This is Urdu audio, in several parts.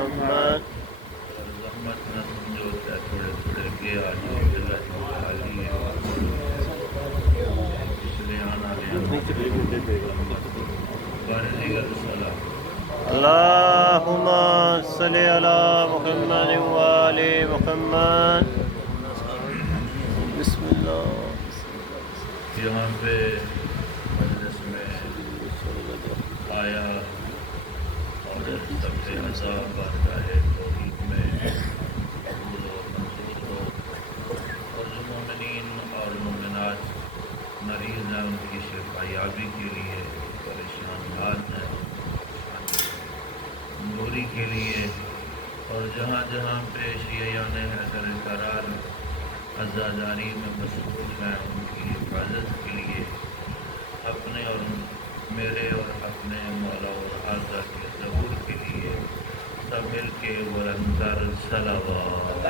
محمد زحمت نہ سمجھو کہ تھوڑے تھوڑے کے آ جاؤ جگہ خالی ہے پچھلے آنا السلام اللهم صل على محمد وآل محمد بسم اللہ یہاں پہ مجلس میں آیا اور سب سے عذاب بارگاہ توحید میں قبول و منظور ہو اور جو مومنین اور مومنات مریض ہیں ان کی شفایابی کے لیے پریشان حال ہیں دوری کے لیے اور جہاں جہاں پہ شیعیان حیدر قرار عزاداری میں مصروف ہیں ان کی حفاظت کے لیے اپنے اور میرے اور اپنے مولا اور آقا کے ظہور کے لیے سب مل کے بلندر صلوات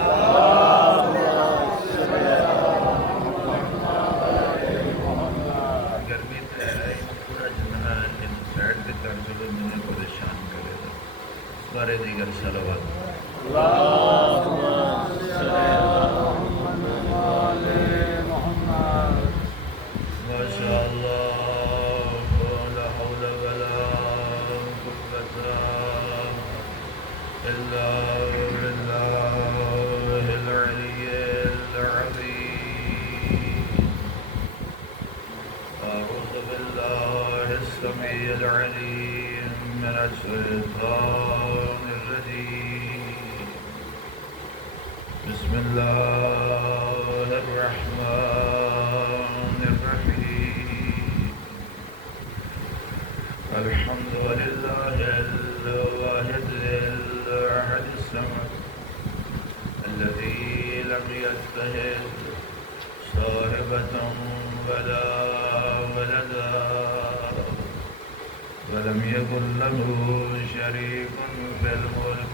گرمی سے پورا جنہ ان سائڈ کے ترجمے میں پریشان کرے گا بارے دیگر صلوات ماشاء اللہ لا حول ولا قوة إلا بالله العلي العظيم أعوذ بالله السميع العليم من الشيطان الرجيم بسم الله الرحمن الرحيم الحمد لله الواحد الأحد الصمد الذي لم يتخذ صاحبة ولا ولدا ولم يكن له شريك في الملك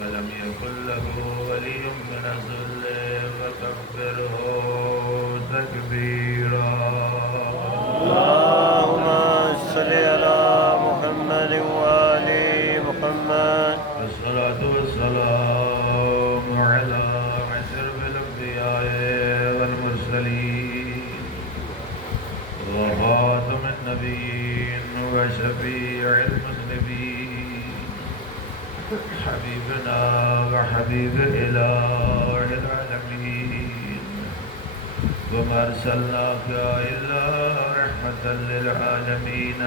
ولم يكن له ولي من الذل وكبره تكبيرا اللهم صل على محمد وآل محمد الصلاة والسلام على أشرف الأنبياء والمرسلين وخاتم النبيين وشفيع المذنبين حبيبنا وحبيب إله العالمين وما أرسلناك إلا رحمة للعالمين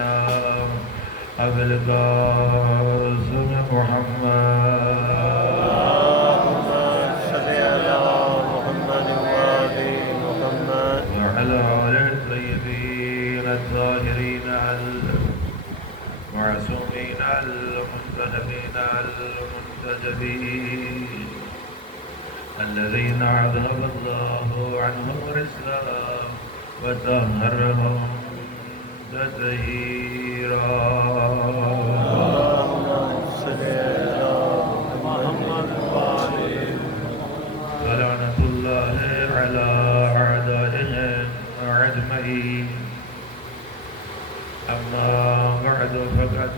أبو القاسم محمد اللهم صل على محمد وآل محمد وعلى آله الطيبين الطاهرين المعصومين المنتخبين المنتجبين الذين عذب الله عنهم الإسلام وطهرهم تطهيرا اللهم صل على محمد وآل ولعنة الله على أعدائهم أجمعين أما بعد فقد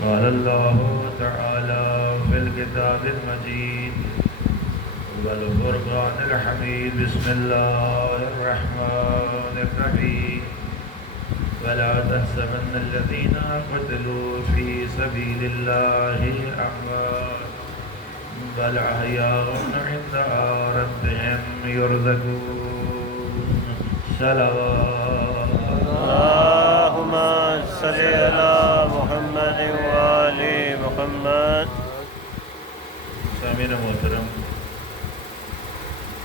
قال الله تعالى في الكتاب المجيد والفرقان الحميد بسم الله الرحمن الرحيم ولا تحسبن الذين قتلوا في سبيل الله أموات بل أحياء عند ربهم يرزقون صلوات اللهم صل على محمد وآل محمد سامعین محترم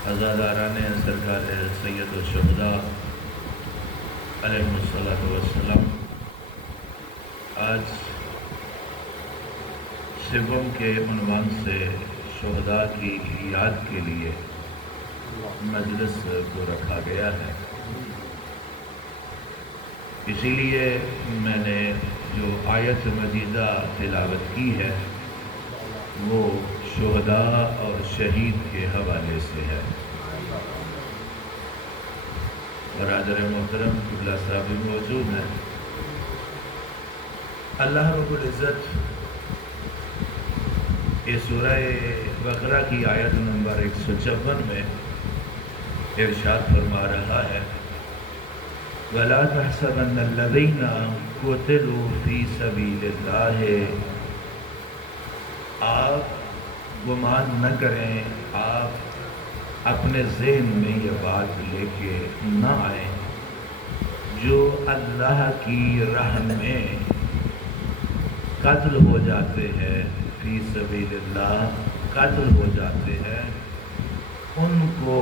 عزاداران سرکار سید الشہداء علیہ الصلوۃ والسلام آج شبم کے عنوان سے شہداء کی یاد کے لیے مجلس کو رکھا گیا ہے اسی لیے میں نے جو آیت مجیدہ تلاوت کی ہے وہ شہداء اور شہید کے حوالے سے ہے برادر محترم قبلہ صاحب بھی موجود ہیں اللہ رب العزت یہ سورہ بقرہ کی آیت نمبر 154 میں ارشاد فرما رہا ہے وَلَا تَحْسَبَنَّ الَّذِينَ قُتِلُوا فِي سَبِيلِ اللَّهِ، آپ گمان نہ کریں، آپ اپنے ذہن میں یہ بات لے کے نہ آئیں جو اللہ کی راہ میں قتل ہو جاتے ہیں، فی سبیل اللہ قتل ہو جاتے ہیں، ان کو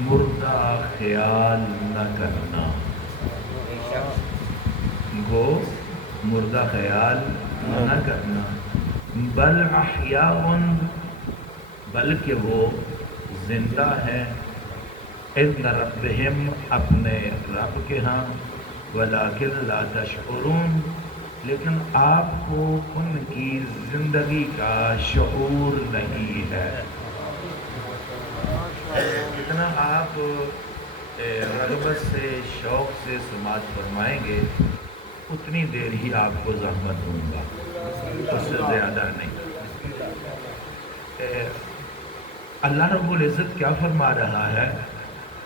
مردہ خیال نہ کرنا، ان کو مردہ خیال نہ کرنا، بل احیاء، بلکہ وہ زندہ ہے، عند ربہم، اپنے رب کے ہاں، ولیکن لا تشعرون، لیکن آپ کو ان کی زندگی کا شعور نہیں ہے۔ جتنا آپ رغبت سے، شوق سے سماعت فرمائیں گے اتنی دیر ہی آپ کو زحمت دوں گا، اس سے زیادہ نہیں۔ اللہ رب العزت کیا فرما رہا ہے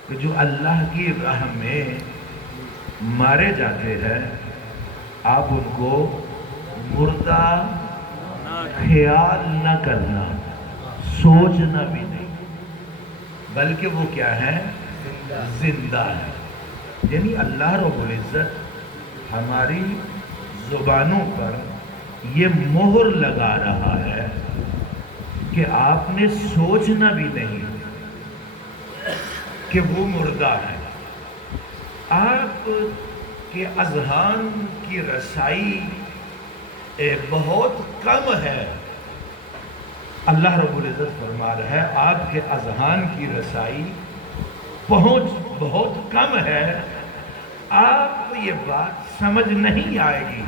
کہ جو اللہ کی راہ میں مارے جاتے ہیں آپ ان کو مردہ خیال نہ کرنا، سوچنا بھی نہیں، بلکہ وہ کیا ہے؟ زندہ ہے۔ یعنی اللہ رب العزت ہماری زبانوں پر یہ مہر لگا رہا ہے کہ آپ نے سوچنا بھی نہیں کہ وہ مردہ ہے۔ آپ کے اذہان کی رسائی بہت کم ہے۔ اللہ رب العزت فرما رہا ہے آپ کے اذہان کی رسائی پہنچ بہت کم ہے، آپ یہ بات سمجھ نہیں آئے گی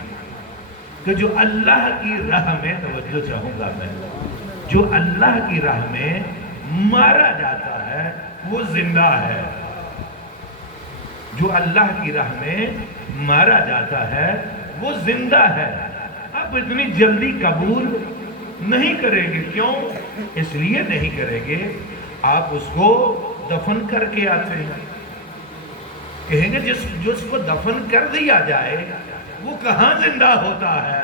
کہ جو اللہ کی راہ میں، توجہ چاہوں گا میں، جو اللہ کی راہ میں مارا جاتا ہے وہ زندہ ہے، جو اللہ کی راہ میں مارا جاتا ہے وہ زندہ ہے۔ آپ اتنی جلدی قبول نہیں کریں گے، کیوں؟ اس لیے نہیں کریں گے آپ اس کو دفن کر کے آتے ہیں، کہیں گے جس کو دفن کر دیا جائے وہ کہاں زندہ ہوتا ہے؟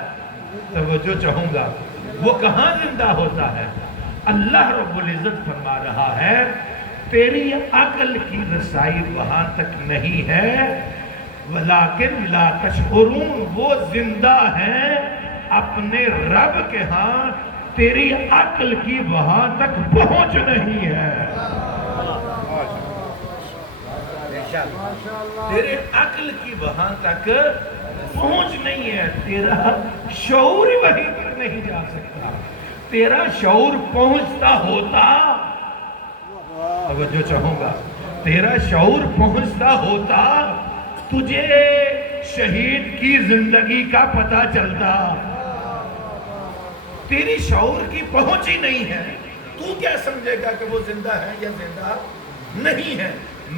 توجہ چاہوں گا، وہ کہاں زندہ ہوتا ہے؟ اللہ رب العزت فرما رہا ہے تیری عقل کی رسائی وہاں تک نہیں ہے، ولیکن لا تشعرون، وہ زندہ ہیں اپنے رب کے ہاں، تیری عقل کی وہاں تک پہنچ نہیں ہے۔ تیرے عقل کی وہاں تک پہنچ نہیں ہے، تیرا شعور وہیں تک نہیں جا سکتا۔ تیرا شعور پہنچتا ہوتا، توجہ چاہوں گا، تیرا شعور پہنچتا ہوتا تجھے شہید کی زندگی کا پتہ چلتا۔ تیری شعور کی پہنچ ہی نہیں ہے، تو کیا سمجھے گا کہ وہ زندہ ہے یا زندہ نہیں ہے؟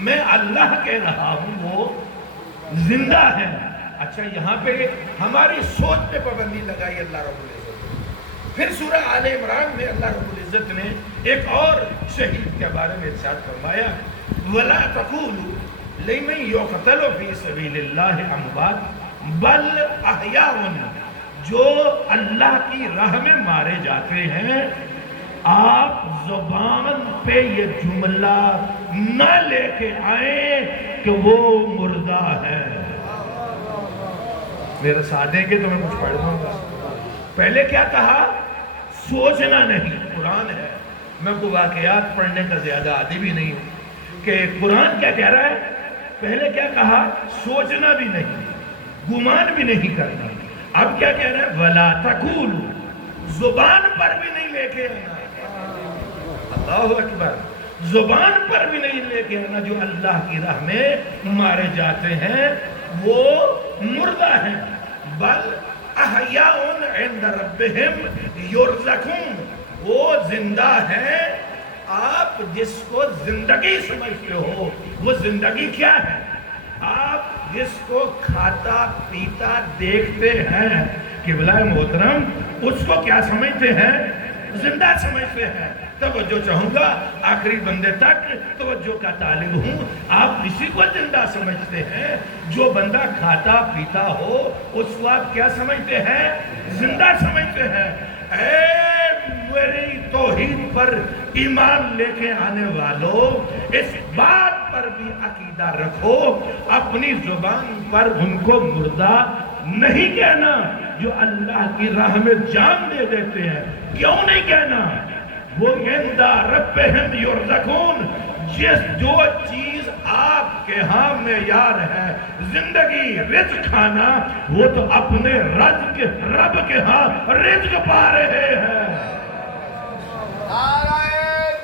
میں اللہ کہہ رہا ہوں وہ زندہ ہے۔ اچھا، یہاں پہ ہماری سوچ پہ پابندی لگائی اللہ رب العزت۔ پھر سورہ آل عمران میں اللہ رب العزت نے ایک اور شہید کے بارے میں ارشاد فرمایا وَلَا تَقُولُوا لِمَن يُقْتَلُ فِي سَبِيلِ اللَّهِ أَمْوَاتٌ بَلْ أَحْيَاءٌ، جو اللہ کی راہ میں مارے جاتے ہیں آپ زبان پہ یہ جملہ نہ لے کے آئیں کہ وہ مردہ ہے۔ میرے ساتھ دیں کہ تو میں کچھ پڑھ دوں گا۔ پہلے کیا کہا؟ سوچنا نہیں۔ قرآن ہے، میں کو واقعات پڑھنے کا زیادہ عادی بھی نہیں ہوں کہ قرآن کیا کہہ رہا ہے۔ پہلے کیا کہا؟ سوچنا بھی نہیں، گمان بھی نہیں کرنا۔ اب کیا کہہ رہا ہے؟ وَلَا تَقُولُوا، زبان پر بھی نہیں لے کے آنا۔ اللہ اکبر، زبان پر بھی نہیں لے کے آنا جو اللہ کی راہ میں مارے جاتے ہیں وہ مردہ ہیں، بل احیاء عند ربہم یرزقون، وہ زندہ ہے۔ آپ جس کو زندگی سمجھتے ہو وہ زندگی کیا ہے؟ آپ جس کو کھاتا پیتا دیکھتے ہیں قبلہ محترم، اس کو کیا سمجھتے ہیں؟ زندہ سمجھتے ہیں؟ توجہ چاہوں گا آخری بندے تک توجہ کا طالب ہوں. آپ کسی کو زندہ سمجھتے ہیں؟ جو بندہ کھاتا پیتا ہو اس کو آپ کیا سمجھتے ہیں؟ زندہ سمجھتے ہیں. اے میری توحید پر ایمان لے کے آنے والوں، اس بات پر بھی عقیدہ رکھو، اپنی زبان پر ان کو مردہ نہیں کہنا جو اللہ کی راہ میں جان دے دیتے ہیں. کیوں نہیں کہنا؟ وہ عِندَ رَبِّهِمْ يُرْزَقُونَ. جو چیز آپ کے ہاں معیار ہے زندگی رزق کھانا، وہ تو اپنے رب کے ہاں رزق پا رہے ہیں. نعرہ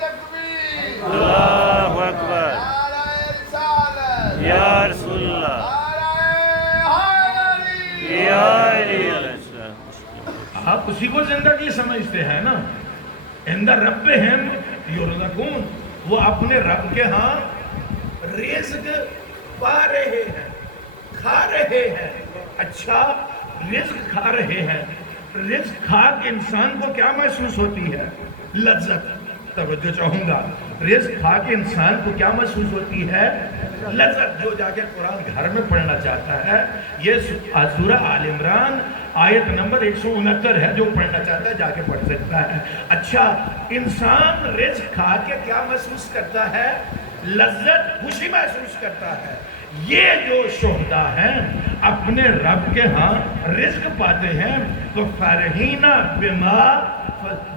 تکبیر، اللہ اکبر. نعرہ رسالت، یا رسول اللہ، نعرہ حیدری. یا علی علیہ السلام. آپ اسی کو زندگی سمجھتے ہیں نا. عِندَ رَبِّهِمْ يُرْزَقُونَ. وہ اپنے رب کے ہاں رزق پا رہے ہیں، کھا رہے ہیں. اچھا رزق کھا رہے ہیں، رزق کھا کے انسان کو کیا محسوس ہوتی ہے؟ لذت. توجہ چاہوں گا، رزق کھا کے انسان کو کیا محسوس ہوتی ہے؟ لذت. جو جا کے قرآن گھر میں پڑھنا چاہتا ہے، یہ سورہ آل عمران آیت نمبر 169 ہے، جو پڑھنا چاہتا ہے جا کے پڑھ سکتا ہے. اچھا انسان رزق کھا کے کیا محسوس کرتا ہے؟ لذت، خوشی محسوس کرتا ہے. یہ جو شہداء ہیں اپنے رب کے ہاں رزق پاتے ہیں تو فرحین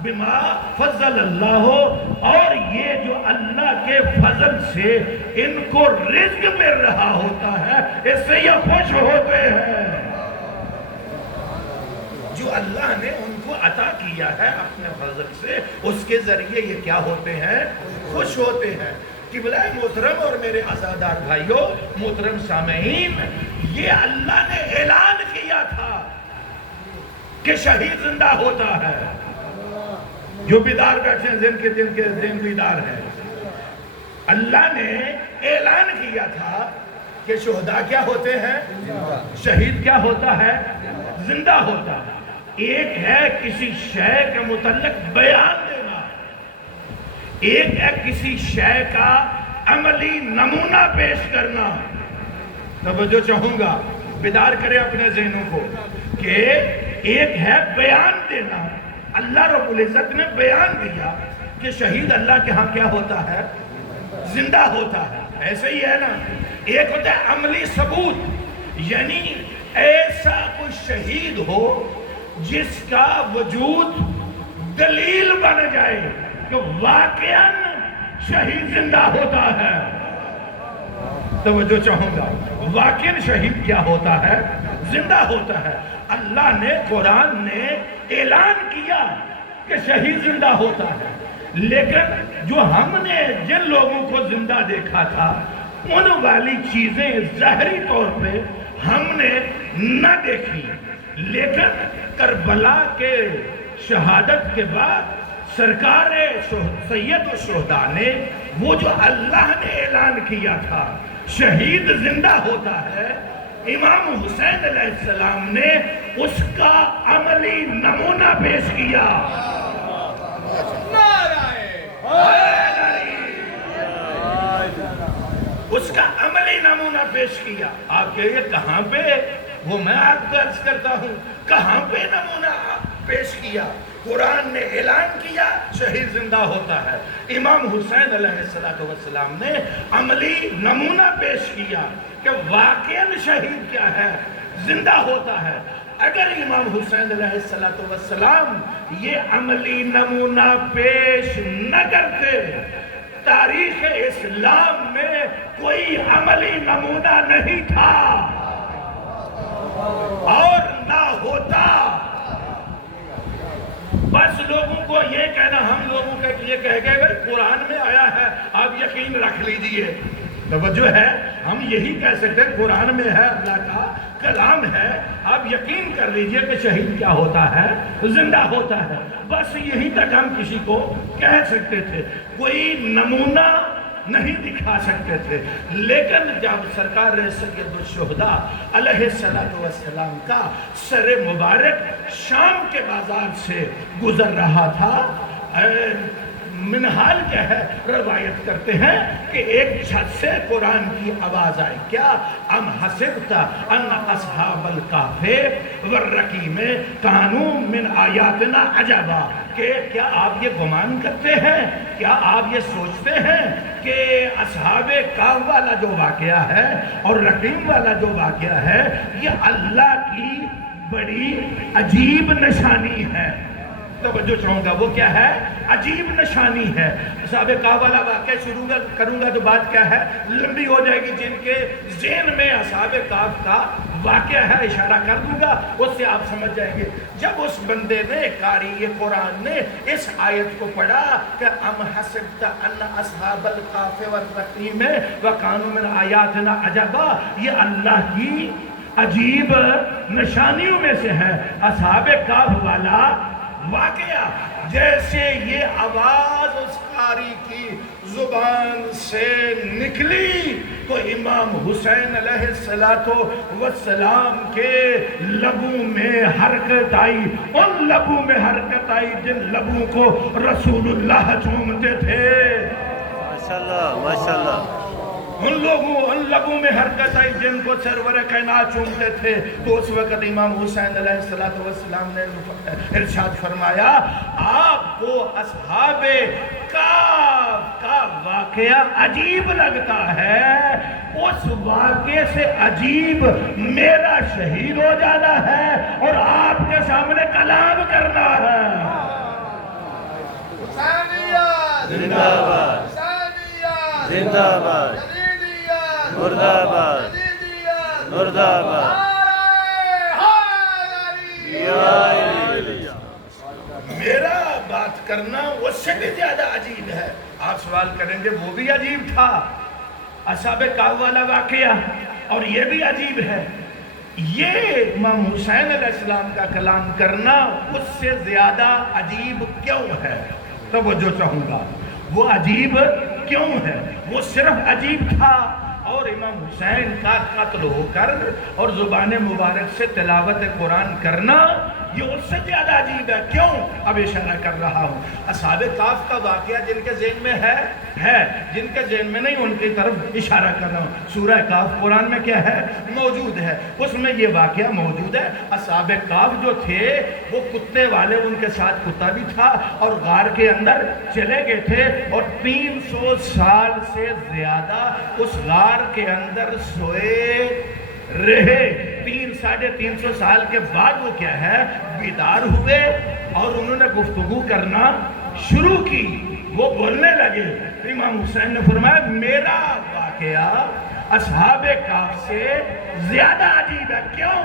بما فضل اللہ، اور یہ جو اللہ کے فضل سے ان کو رزق مل رہا ہوتا ہے اس سے یہ خوش ہوتے ہیں. جو اللہ نے ان کو عطا کیا ہے اپنے فضل سے، اس کے ذریعے یہ کیا ہوتے ہیں؟ خوش ہوتے ہیں. قبلہ محترم اور میرے عزادار بھائیوں، محترم سامعین، یہ اللہ نے اعلان کیا تھا کہ شہید زندہ ہوتا ہے. جو بیدار بیٹھے ہیں جن کے دن بیدار ہیں، اللہ نے اعلان کیا تھا کہ شہداء کیا ہوتے ہیں؟ شہید کیا ہوتا ہے؟ زندہ ہوتا ہے. ایک ہے کسی شے کے متعلق بیان دینا، ایک ہے کسی شے کا عملی نمونہ پیش کرنا. توجہ چاہوں گا، بیدار کریں اپنے ذہنوں کو کہ ایک ہے بیان دینا. اللہ رب العزت نے بیان دیا کہ شہید اللہ کے ہاں کیا ہوتا ہے؟ زندہ ہوتا ہے. ایسے ہی ہے نا. ایک ہوتا ہے عملی ثبوت، یعنی ایسا کوئی شہید ہو جس کا وجود دلیل بن جائے کہ واقعاً شہید زندہ ہوتا ہے. توجہ چاہوں گا، واقعاً شہید کیا ہوتا ہے؟ زندہ ہوتا ہے. اللہ نے قرآن نے اعلان کیا کہ شہید زندہ ہوتا ہے، لیکن جو ہم نے جن لوگوں کو زندہ دیکھا تھا ان والی چیزیں ظاہری طور پہ ہم نے نہ دیکھی. لیکن کربلا کے شہادت کے بعد سرکار سید الشہداء نے وہ جو اللہ نے اعلان کیا تھا شہید زندہ ہوتا ہے، امام حسین علیہ السلام نے اس کا عملی نمونہ پیش کیا. اس کا عملی نمونہ پیش کیا. آپ کہیے کہاں پہ؟ وہ میں آپ کو عرض کرتا ہوں کہاں پہ نمونہ پیش کیا. قرآن نے اعلان کیا شہید زندہ ہوتا ہے. امام حسین علیہ السلام نے عملی نمونہ پیش کیا کہ واقعاً شہید کیا ہے؟ زندہ ہوتا ہے. اگر امام حسین علیہ السلام یہ عملی نمونہ پیش نہ کرتے، تاریخ اسلام میں کوئی عملی نمونہ نہیں تھا اور نہ ہوتا. بس لوگوں کو یہ کہنا، ہم لوگوں کا یہ کہہ گئے قرآن میں آیا ہے آپ یقین رکھ لیجئے. توجہ ہے، ہم یہی کہہ سکتے ہیں قرآن میں ہے، اللہ کا کلام ہے، آپ یقین کر لیجئے کہ شہید کیا ہوتا ہے؟ زندہ ہوتا ہے. بس یہی تک ہم کسی کو کہہ سکتے تھے، کوئی نمونہ نہیں دکھا سکتے تھے. لیکن جب سرکار سید الشہداء علیہ السلام کا سر مبارک شام کے بازار سے گزر رہا تھا منحال کیا ہے، روایت کرتے ہیں کہ ایک چھت سے قرآن کی آواز آئی، کیا ام حسبت ان اصحاب الکہف والرقیم کانوا من آیاتنا عجبا، کہ کیا آپ یہ گمان کرتے ہیں، کیا آپ یہ سوچتے ہیں کہ اصحاب کہف والا جو واقعہ ہے اور رقیم والا جو واقعہ ہے یہ اللہ کی بڑی عجیب نشانی ہے۔ توجہ چاہوں گا، وہ کیا ہے؟ عجیب نشانی ہے۔ اصحاب کہف والا واقعہ شروع کروں گا تو بات کیا ہے، لمبی ہو جائے گی۔ جن کے ذہن میں اصحاب کہف کا واقعہ ہے اشارہ کر دوں گا، اس سے آپ سمجھ جائیں گے۔ جب اس بندے نے، قاری قرآن نے اس آیت کو پڑھا کہ ام حسبت ان اصحاب الکہف والرقیم وکانوا من آیاتنا عجبا، یہ اللہ کی عجیب نشانیوں میں سے ہے اصحاب کہف والا واقعہ۔ جیسے یہ آواز اس قاری کی زبان سے نکلی تو امام حسین علیہ السلام کے لبوں میں حرکت آئی، ان لبوں میں حرکت آئی جن لبوں کو رسول اللہ چومتے تھے۔ ماشاءاللہ ماشاءاللہ۔ ان لبوں میں حرکت آئی جن کو سرور کائنات چومتے تھے۔ تو اس وقت امام حسین علیہ السلام نے ارشاد فرمایا، آپ کو اصحاب کہف کا واقعہ عجیب لگتا ہے، اس واقعے سے عجیب میرا شہید ہو جانا ہے اور آپ کے سامنے کلام کرنا ہے۔ حسینیت زندہ آباد، حسینیت زندہ آباد، یزیدیت مرد آباد، یزیدیت مرد آباد، میرا بات کرنا اس سے بھی زیادہ عجیب ہے۔ آپ سوال کریں گے وہ بھی عجیب تھا، اصحاب کہف والا واقعہ، اور یہ بھی عجیب ہے۔ یہ امام حسین علیہ السلام کا کلام کرنا اس سے زیادہ عجیب کیوں ہے؟ توجہ چاہوں گا، وہ عجیب کیوں ہے؟ وہ صرف عجیب تھا اور امام حسین کا قتل ہو کر اور زبان مبارک سے تلاوت قرآن کرنا یہ اس سے زیادہ عجیب ہے۔ کیوں؟ اب اشارہ کر رہا ہوں۔ اصحاب کہف کا واقعہ جن کے ذہن میں ہے، جن کے ذہن میں نہیں ان کی طرف اشارہ کر رہا ہوں۔ سورہ کہف قرآن میں کیا ہے؟ موجود ہے، اس میں یہ واقعہ موجود ہے۔ اصحاب کہف جو تھے وہ کتے والے، ان کے ساتھ کتا بھی تھا اور غار کے اندر چلے گئے تھے اور 300 سال سے زیادہ اس غار کے اندر سوئے رہے۔ 350 سال کے بعد وہ کیا ہے، بیدار ہوئے اور انہوں نے گفتگو کرنا شروع کی، وہ بولنے لگے۔ امام حسین نے فرمایا میرا واقعہ اصحاب کہف سے زیادہ عجیب ہے۔ کیوں؟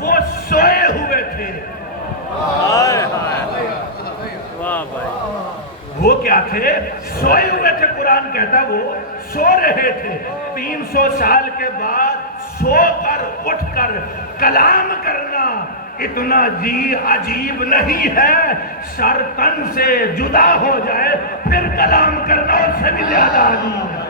وہ سوئے ہوئے تھے۔ واہ بھائی، وہ کیا تھے؟ سوئے ہوئے تھے۔ قرآن کہتا وہ سو رہے تھے۔ 300 سال کے بعد سو کر اٹھ کر کلام کرنا اتنا عجیب نہیں ہے، سر تن سے جدا ہو جائے پھر کلام کرنا اس سے بھی زیادہ عجیب ہے۔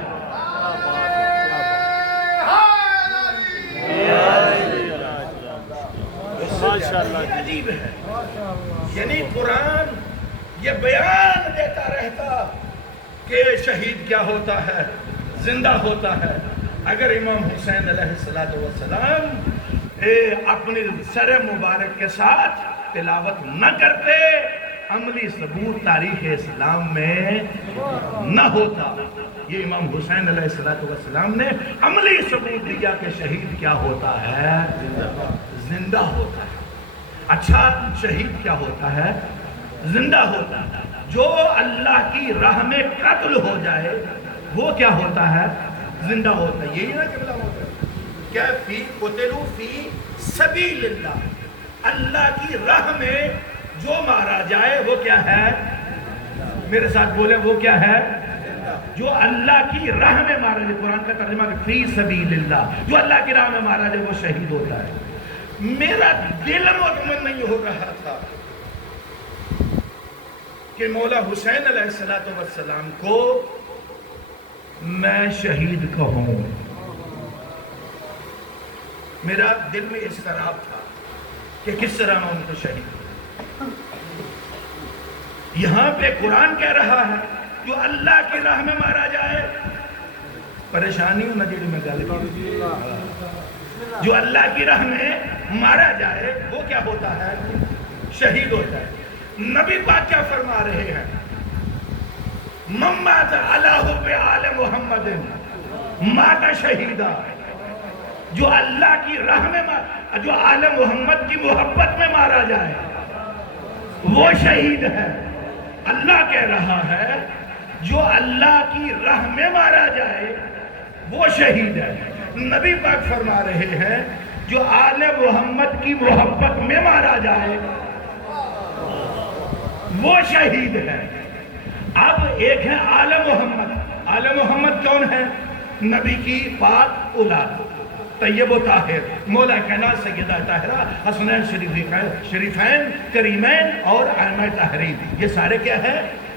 ماشاءاللہ عجیب ہے۔ یعنی قرآن یہ بیان دیتا رہتا کہ شہید کیا ہوتا ہے، زندہ ہوتا ہے۔ اگر امام حسین علیہ السلام اپنی سر مبارک کے ساتھ تلاوت نہ کرتے، عملی ثبوت تاریخ اسلام میں نہ ہوتا۔ یہ امام حسین علیہ السلام نے عملی ثبوت دیا کہ شہید کیا ہوتا ہے، زندہ ہوتا ہے۔ اچھا، شہید کیا ہوتا ہے؟ زندہ ہوتا ہے۔ جو اللہ کی راہ میں قتل ہو جائے وہ کیا ہوتا ہے؟ زندہ ہوتا ہے۔ یہی نا قبلہ ہوتا ہے کیا؟ فی قتلوا فی سبیل اللہ، اللہ کی راہ میں جو مارا جائے وہ کیا ہے؟ میرے ساتھ بولے، وہ کیا ہے؟ جو اللہ کی راہ میں مارا جائے۔ قرآن کا ترجمہ کہ فی سبیل اللہ، جو اللہ کی راہ میں مارا جائے وہ شہید ہوتا ہے۔ میرا دل مطمئن نہیں ہو رہا تھا کہ مولا حسین علیہ السلام کو میں شہید کہوں۔ میرا دل میں اضطراب تھا کہ کس طرح میں ان کو شہید کروں۔ یہاں پہ قرآن کہہ رہا ہے جو اللہ کی راہ میں مارا جائے، پریشانی ہو نہ جڑی میں گل کی، جو اللہ کی راہ میں مارا جائے وہ کیا ہوتا ہے؟ شہید ہوتا ہے۔ نبی پاک کیا فرما رہے ہیں؟ من مات علی حب آل محمد مات شہیدا، جو اللہ کی راہ میں جو آل محمد کی محبت میں مارا جائے وہ شہید ہے۔ اللہ کہہ رہا ہے جو اللہ کی راہ میں مارا جائے وہ شہید ہے۔ نبی پاک فرما رہے ہیں جو آل محمد کی محبت میں مارا جائے وہ شہید ہے۔ اب ایک ہے آل محمد۔ آل محمد کون ہے؟ نبی کی پاک اولاد، طیب و طاہر، مولا کائنات سیدہ طاہرہ، حسنین شریفین کریمین اور ائمہ طاہرین، یہ سارے کیا ہے؟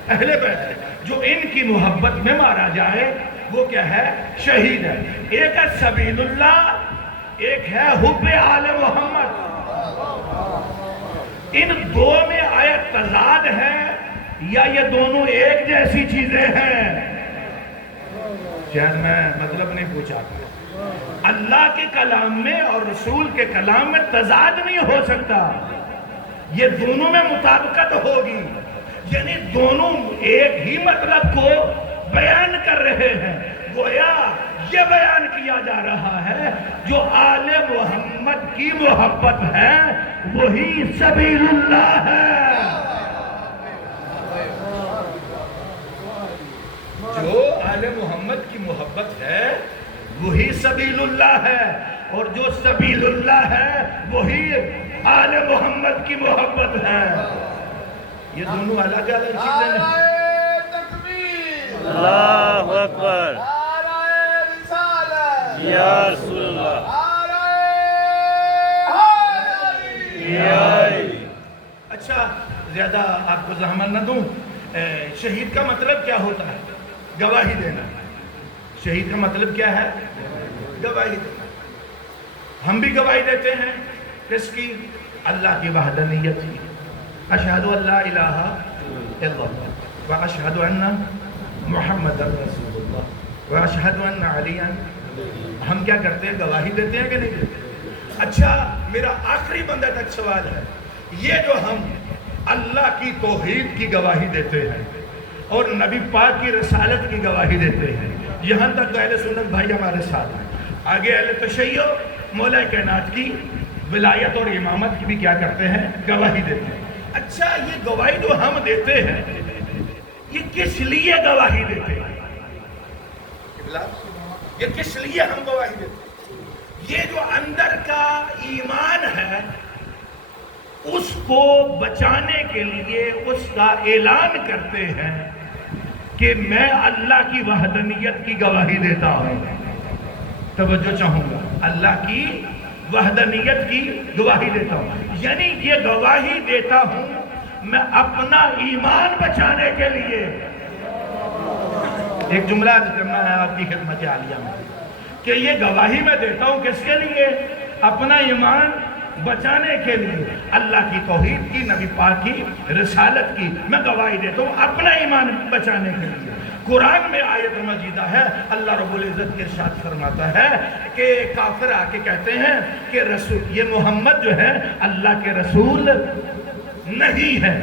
اہل بیت ہے۔ جو ان کی محبت میں مارا جائے وہ کیا ہے؟ شہید ہے۔ ایک ہے سبیل اللہ، ایک ہے حب آل محمد۔ ان دو میں آیا تضاد ہے یا یہ دونوں ایک جیسی چیزیں ہیں؟ شاید میں مطلب نہیں پوچھا۔ اللہ کے کلام میں اور رسول کے کلام میں تضاد نہیں ہو سکتا، یہ دونوں میں مطابقت ہوگی، یعنی دونوں ایک ہی مطلب کو بیان کر رہے ہیں۔ گویا یہ بیان کیا جا رہا ہے جو آل محمد کی محبت ہے وہی سبیل اللہ ہے۔ جو آل محمد کی محبت ہے وہی سبیل اللہ ہے، اور جو سبیل اللہ ہے وہی آل محمد کی محبت ہے۔ یہ دونوں الگ الگ چیزیں ہیں۔ نعرہ تکبیر، اللہ اکبر، نعرہ رسالت، یا رسول اللہ، نعرہ حیدری۔ یا اچھا زیادہ آپ کو زحمت نہ دوں، شہید کا مطلب کیا ہوتا ہے؟ گواہی دینا۔ شہید کا مطلب کیا ہے؟ گواہی دینا۔ ہم بھی گواہی دیتے ہیں کس کی؟ اللہ کی وحدانیت کی۔ اشہد ان لا الہ الا اللہ واشہد ان محمد رسول اللہ واشہد ان علی۔ ہم کیا کرتے ہیں؟ گواہی دیتے ہیں کہ نہیں دیتے؟ اچھا میرا آخری بندہ تک سوال ہے، یہ جو ہم اللہ کی توحید کی گواہی دیتے ہیں اور نبی پاک کی رسالت کی گواہی دیتے ہیں، یہاں تک اہل سنت بھائی ہمارے ساتھ ہیں، آگے اہل تشیع مولا کائنات کی ولایت اور امامت کی بھی کیا کرتے ہیں؟ گواہی دیتے ہیں۔ اچھا یہ گواہی جو ہم دیتے ہیں یہ کس لیے گواہی دیتے ہیں؟ یہ کس لیے ہم گواہی دیتے ہیں؟ یہ جو اندر کا ایمان ہے اس کو بچانے کے لیے اس کا اعلان کرتے ہیں کہ میں اللہ کی وحدانیت کی گواہی دیتا ہوں۔ توجہ چاہوں گا، اللہ کی وحدانیت کی گواہی دیتا ہوں، یعنی یہ گواہی دیتا ہوں میں اپنا ایمان بچانے کے لیے۔ ایک جملہ کرنا ہے آپ کی خدمت عالیہ میں کہ یہ گواہی میں دیتا ہوں کس کے لیے؟ اپنا ایمان بچانے کے لیے، اللہ کی توحید کی، نبی پاک کی رسالت کی میں گواہی دیتا ہوں اپنا ایمان بچانے کے لیے۔ قرآن میں آیت مجیدہ ہے، اللہ رب العزت کے ارشاد فرماتا ہے کہ کافر آ کے کہتے ہیں کہ رسول یہ محمد جو ہے اللہ کے رسول نہیں ہے۔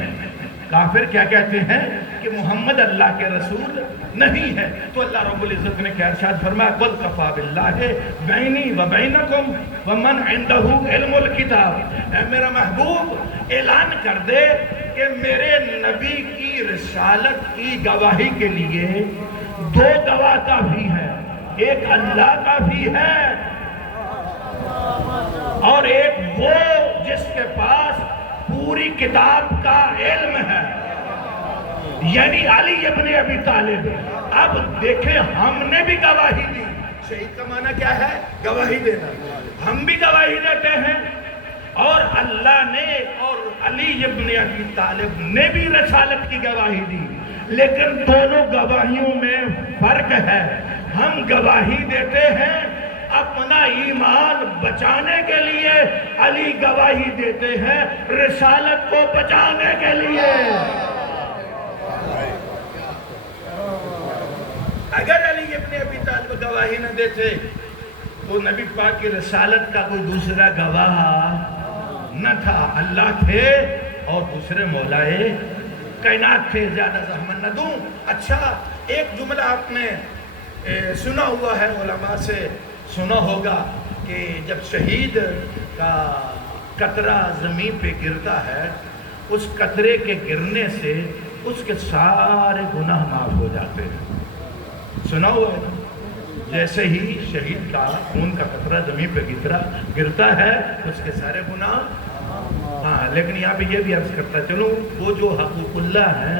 کافر کیا کہتے ہیں؟ کہ محمد اللہ کے رسول نہیں ہے۔ تو اللہ رب العزت نے کیا ارشاد فرمایا؟ قُلْ كَفَىٰ بِاللَّهِ بَيْنِي وَبَيْنَكُمْ وَمَنْ عِنْدَهُ عِلْمُ الْكِتَابِ۔ اے میرا محبوب اعلان کر دے کہ میرے نبی کی رسالت کی گواہی کے لیے دو گواہ کافی ہے، ایک اللہ کافی ہے اور ایک وہ جس کے پاس پوری کتاب کا علم ہے، یعنی علی ابن ابی طالب۔ اب دیکھیں ہم نے بھی گواہی دی، شہید کا معنی کیا ہے؟ گواہی دینا۔ ہم بھی گواہی دیتے ہیں اور اللہ نے اور علی ابن ابی طالب نے بھی رسالت کی گواہی دی، لیکن دونوں گواہیوں میں فرق ہے۔ ہم گواہی دیتے ہیں اپنا ایمان بچانے کے لیے، علی گواہی دیتے ہیں رسالت کو بچانے کے لیے۔ کرتے تھے تو نبی پاک کی رسالت کا کوئی دوسرا گواہ نہ تھا، اللہ تھے اور دوسرے مولائے کائنات تھے، زیادہ زحمت نہ دوں۔ اچھا، ایک جملہ آپ نے سنا ہوا ہے، علماء سے سنا ہوگا کہ جب شہید کا قطرہ زمین پہ گرتا ہے، اس قطرے کے گرنے سے اس کے سارے گناہ معاف ہو جاتے ہیں۔ سنا ہوا ہے نا؟ جیسے ہی شہید کا خون کا قطرہ زمین پہ گرتا ہے اس کے سارے گناہ، ہاں، لیکن یہاں پہ یہ بھی عرض کرتا چلو، وہ جو حقوق اللہ ہیں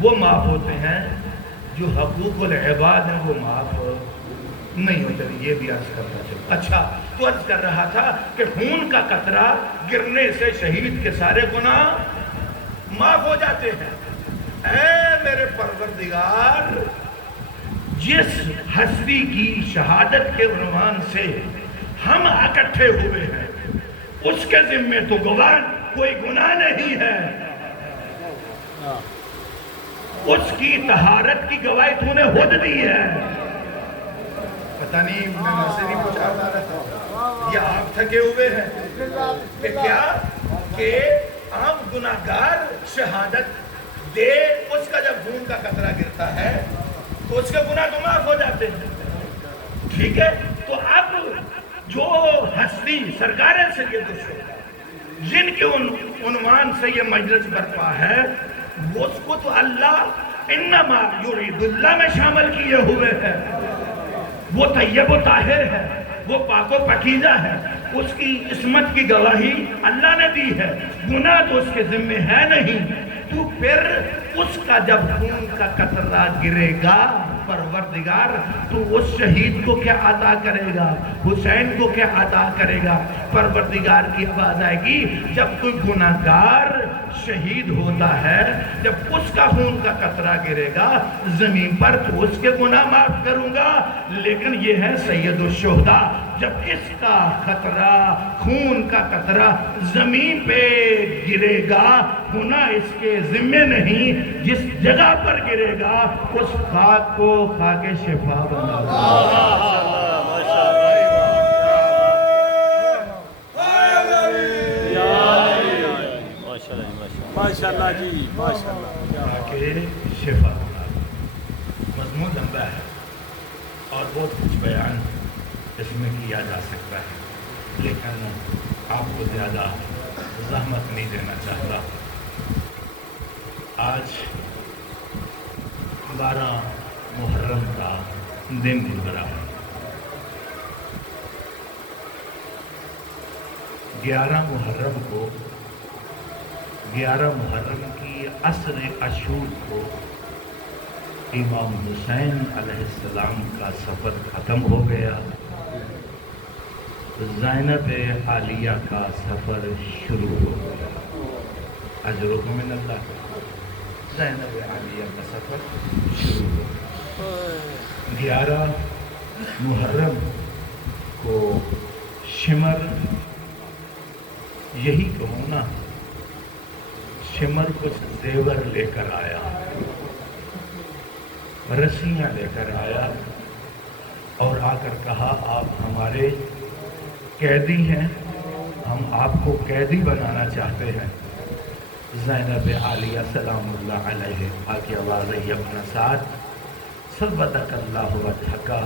وہ معاف ہوتے ہیں، جو حقوق العباد ہیں وہ معاف نہیں ہوتے، یہ بھی عرض کرتا چلو۔ اچھا، تو عرض کر رہا تھا کہ خون کا قطرہ گرنے سے شہید کے سارے گناہ معاف ہو جاتے ہیں۔ اے میرے پروردگار، جس ہستی کی شہادت کے عنوان سے ہم اکٹھے ہوئے ہیں اس کے ذمے تو گواہ کوئی گناہ نہیں ہے، اس کی طہارت کی گواہی تو نے خود دی ہے۔ پتہ نہیں میں سے نہیں پہنچاتا رہتا یا آپ تھکے ہوئے ہیں کہ کیا کہ عام گناہگار شہادت دے، اس کا جب خون کا قطرہ گرتا ہے تو اس کے گناہ تو معاف ہو جاتے ہیں، ٹھیک ہے؟ تو اب جو ہستی سرکار سید الشہداء جن کے عنوان سے یہ مجلس برپا ہے، اس کو تو اللہ انما یرید اللہ میں شامل کیے ہوئے ہے۔ وہ طیب و طاہر ہے، وہ پاک و پاکیزہ ہے، اس کی عصمت کی گواہی اللہ نے دی ہے، گناہ تو اس کے ذمہ ہے نہیں۔ تو پھر اس کا جب خون کا قطرہ گرے گا پروردگار، تو اس شہید کو کیا عطا کرے گا، حسین کو کیا عطا کرے گا؟ پروردگار کی آواز آئے گی جب کوئی گناہگار شہید ہوتا ہے، جب اس کا خون کا قطرہ گرے گا زمین پر تو اس کے گناہ معاف کروں گا، لیکن یہ ہے سید الشہداء، جب اس کا قطرہ خون کا قطرہ زمین پہ گرے گا گناہ اس کے ذمہ نہیں، جس جگہ پر گرے گا اس خاک کو خاک شفا بنا ماشاءاللہ جی، ماشاءاللہ، خاک شفا بنا۔ مضمون لمبا ہے اور بہت کچھ بیان اس میں کیا جا سکتا ہے، لیکن آپ کو زیادہ زحمت نہیں دینا چاہتا۔ آج 12 محرم کا دن گزرا ہے، 11 محرم کی عصر عاشور کو امام حسین علیہ السلام کا سفر ختم ہو گیا، زینب عالیہ کا سفر شروع ہو گیا۔ اجرکم من اللہ، زینب عالیہ کا سفر شروع ہو گیا۔ 11 محرم کو شمر، یہی کہوں نا، شمر کچھ زیور لے کر آیا، رسیاں لے کر آیا اور آ کر کہا آپ ہمارے قیدی ہیں، ہم آپ کو قیدی بنانا چاہتے ہیں۔ زینب عالیہ سلام اللہ علیہ آکی آواز ہے اپنا ساتھ، ثبتک اللہ وجہکا،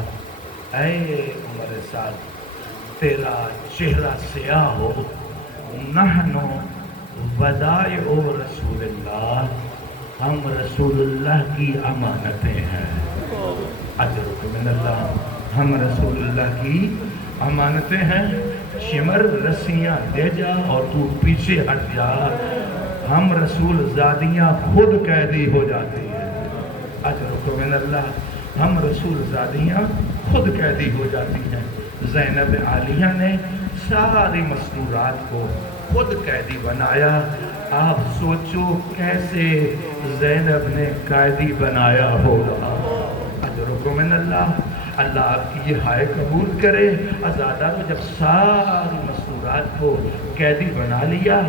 اے عمر ساتھ تیرا چہرہ سیاہ ہو، نحنو ودائع رسول اللہ، ہم رسول اللہ کی امانتیں ہیں۔ اجرکم من اللہ، ہم رسول اللہ کی امانتیں ہیں۔ شمر رسیاں دے جا اور تو پیچھے ہٹ جا، ہم رسول زادیاں خود قیدی ہو جاتی ہیں۔ اجرکم من اللہ، ہم رسول زادیاں خود قیدی ہو جاتی ہیں۔ زینب عالیہ نے ساری مستورات کو خود قیدی بنایا۔ آپ سوچو کیسے زینب نے قیدی بنایا ہوگا۔ اجرکم من اللہ، اللہ آپ کی یہ ہائے قبول کرے۔ آزادہ کو جب ساری مستورات کو قیدی بنا لیا،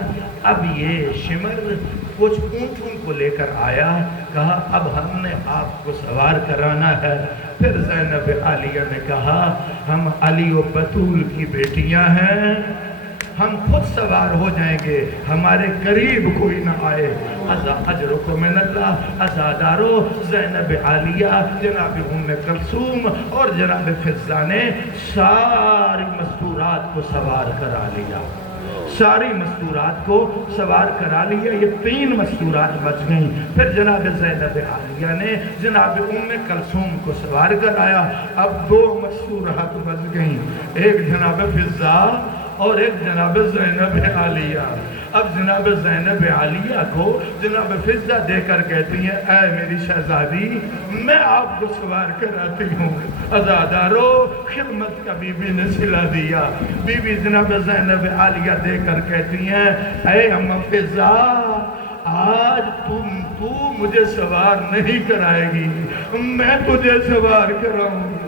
اب یہ شمر کچھ اونٹوں کو لے کر آیا، کہا اب ہم نے آپ کو سوار کرانا ہے۔ پھر زینب عالیہ نے کہا ہم علی و بطول کی بیٹیاں ہیں، ہم خود سوار ہو جائیں گے، ہمارے قریب کوئی نہ آئے۔ اجرکم من اللہ، عزادارو زینب عالیہ، جناب ام کلثوم اور جناب فضہ نے ساری مستورات کو سوار کرا لیا، ساری مستورات کو سوار کرا لیا۔ یہ 3 مستورات بچ گئیں۔ پھر جناب زینب عالیہ نے جناب ام کلثوم کو سوار کرایا، اب 2 مستورات بچ گئیں، ایک جناب فضہ اور ایک جناب زینب عالیہ۔ اب جناب زینب عالیہ کو جناب فضہ دے کر کہتی ہیں اے میری شہزادی میں آپ کو سوار کراتی ہوں۔ عزادارو خدمت کا بی بی نے سلا دیا۔ بی بی جناب زینب عالیہ دے کر کہتی ہیں اے اماں فضہ آج تو مجھے سوار نہیں کرائے گی، میں تجھے سوار کراؤں گی۔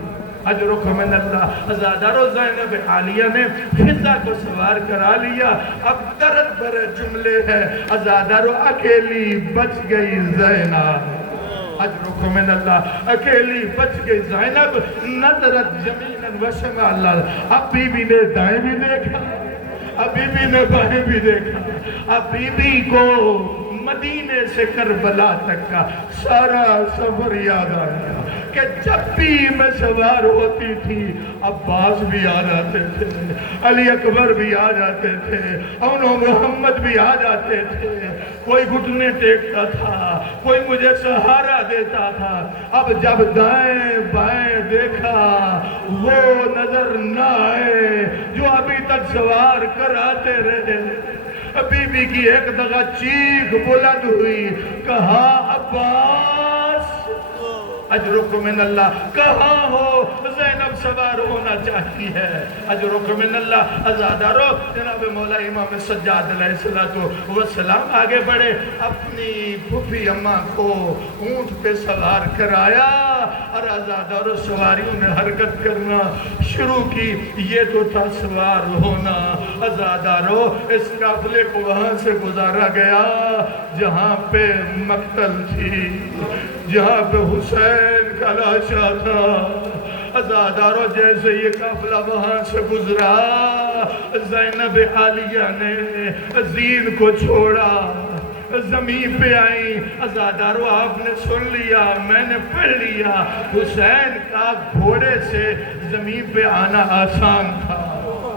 اجرکم من اللہ، عزادارو زینب عالیہ نے فضہ کو سوار کرا لیا۔ اب درد بھرے جملے ہیں، عزادارو اکیلی بچ گئی زینب، اجرکم من اللہ، اکیلی بچ گئی زینب۔ نظرت یمینا و شمالا، اب بی بی نے دائیں بھی دیکھا، اب بی بی نے بائیں بھی دیکھا، اب بی بی کو مدینے سے کربلا تک کا سارا سفر یاد آیا کہ جب بھی میں سوار ہوتی تھی عباس بھی آ جاتے تھے، علی اکبر بھی آ جاتے تھے، محمد بھی آ جاتے تھے، کوئی گھٹنے ٹیکتا تھا، کوئی مجھے سہارا دیتا تھا۔ اب جب دائیں بائیں دیکھا وہ نظر نہ آئے جو ابھی تک سوار کراتے رہے۔ بی بی کی ایک دفعہ چیخ بلند ہوئی، کہا عباس اجرکم من اللہ، کہاں ہو؟ زینب سوار ہونا چاہتی ہے۔ اجرکم من اللہ، عزادارو جناب مولا امام سجاد علیہ السلام آگے بڑھے، اپنی پھوپھی اماں کو اونٹ پہ سوار کرایا اور عزادارو سواریوں نے حرکت کرنا شروع کی۔ یہ تو تھا سوار ہونا۔ عزادارو اس قافلے کو وہاں سے گزارا گیا جہاں پہ مقتل تھی، جہاں پہ حسین کا لاشا تھا۔ عزادارو جیسے یہ قافلہ وہاں سے گزرا، زینب عالیہ نے زین کو چھوڑا، زمین پہ آئیں۔ عزادارو آپ نے سن لیا، میں نے پڑھ لیا، حسین کا گھوڑے سے زمین پہ آنا آسان تھا،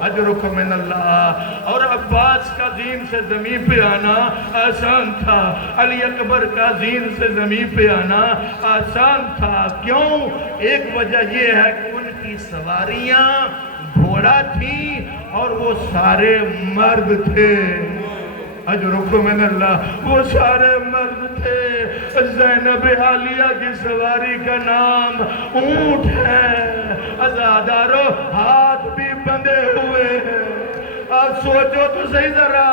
اجرکم من اللہ، اور عباس کا زین سے زمین پہ آنا آسان تھا، علی اکبر کا زین سے زمین پہ آنا آسان تھا۔ کیوں؟ ایک وجہ یہ ہے کہ ان کی سواریاں گھوڑا تھیں اور وہ سارے مرد تھے، اجرکم من اللہ، وہ سارے مرد تھے۔ زینب عالیہ کی سواری کا نام اونٹ ہے۔ عزادارو ہاتھ بھی بندھے ہوئے ہیں۔ آپ سوچو تو صحیح ذرا،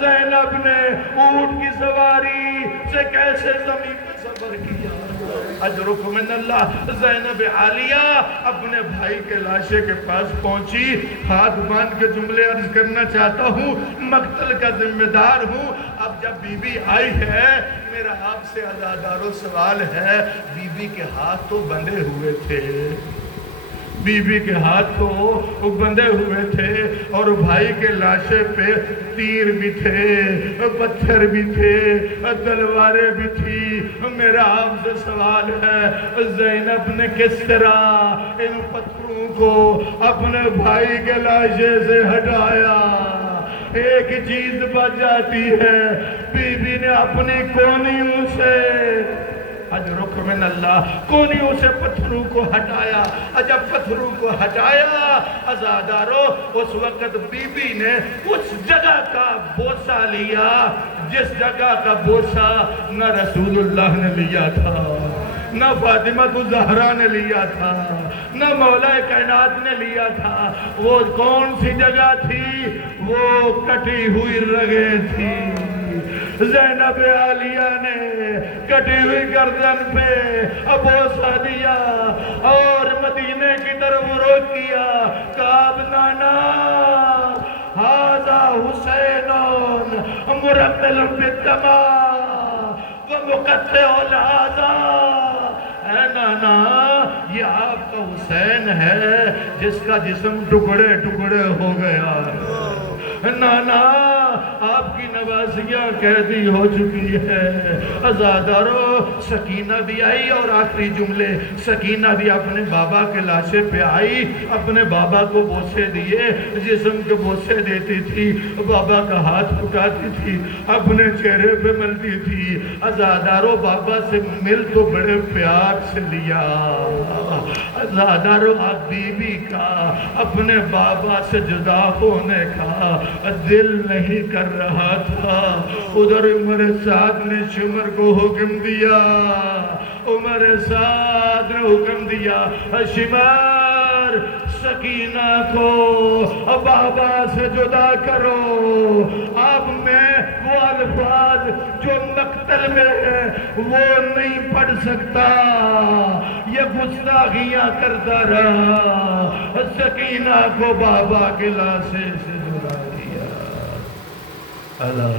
زینب نے اونٹ کی سواری سے کیسے زمین پر سفر کیا۔ اجرکم من اللہ، زینب عالیہ اپنے بھائی کے لاشے کے پاس پہنچی، ہاتھ باندھ کے جملے عرض کرنا چاہتا ہوں، مقتل کا ذمہ دار ہوں۔ اب جب بی بی آئی ہے، میرا آپ سے عزادارو سوال ہے، بی بی کے ہاتھ تو بندھے ہوئے تھے، بی بی کے ہاتھ تو بندھے ہوئے تھے، اور بھائی کے لاشے پہ تیر بھی تھے، پتھر بھی تھے، تلواریں بھی تھی۔ میرا آپ سے سوال ہے، زینب نے کس طرح ان پتھروں کو اپنے بھائی کے لاشے سے ہٹایا؟ ایک چیز بچ جاتی ہے، بی بی نے اپنی کونیوں سے، اجرکم من اللہ، کونیوں سے پتھروں کو ہٹایا۔ جب پتھروں کو ہٹایا عزادارو، اس وقت بی بی نے اس جگہ کا بوسہ لیا جس جگہ کا بوسہ نہ رسول اللہ نے لیا تھا، نہ فاطمہ الزہرا نے لیا تھا، نہ مولا کائنات نے لیا تھا۔ وہ کون سی جگہ تھی؟ وہ کٹی ہوئی رگیں تھی۔ زینب عالیہ نے کٹی ہوئی گردن پہ بوسہ دیا اور مدینے کی طرف رخ کیا، کعب نانا ھذا حسین مرتل بالدماء ومقطع العزا. اے نانا یہ آپ کا حسین ہے جس کا جسم ٹکڑے ٹکڑے ہو گیا ہے. نانا آپ کی نوازیاں قیدی ہو چکی ہے. عزادارو سکینہ بھی آئی اور آخری جملے سکینہ بھی اپنے بابا کے لاشے پہ آئی, اپنے بابا کو بوسے دیے, جسم کے بوسے دیتی تھی, بابا کا ہاتھ اٹھاتی تھی, اپنے چہرے پہ ملتی تھی. عزادارو بابا سے مل تو بڑے پیار سے لیا. عزادارو آپ بیوی کا اپنے بابا سے جدا ہونے کا دل نہیں کر رہا تھا. ادھر عمر سعد نے شمر کو حکم دیا, عمر سعد نے حکم دیا شمر سکینہ کو بابا سے جدا کرو. اب میں وہ الفاظ جو مقتل میں ہے وہ نہیں پڑھ سکتا. یہ گستاخیاں کرتا رہا. سکینہ کو بابا کے لاشے سے جدا کیا. اللہ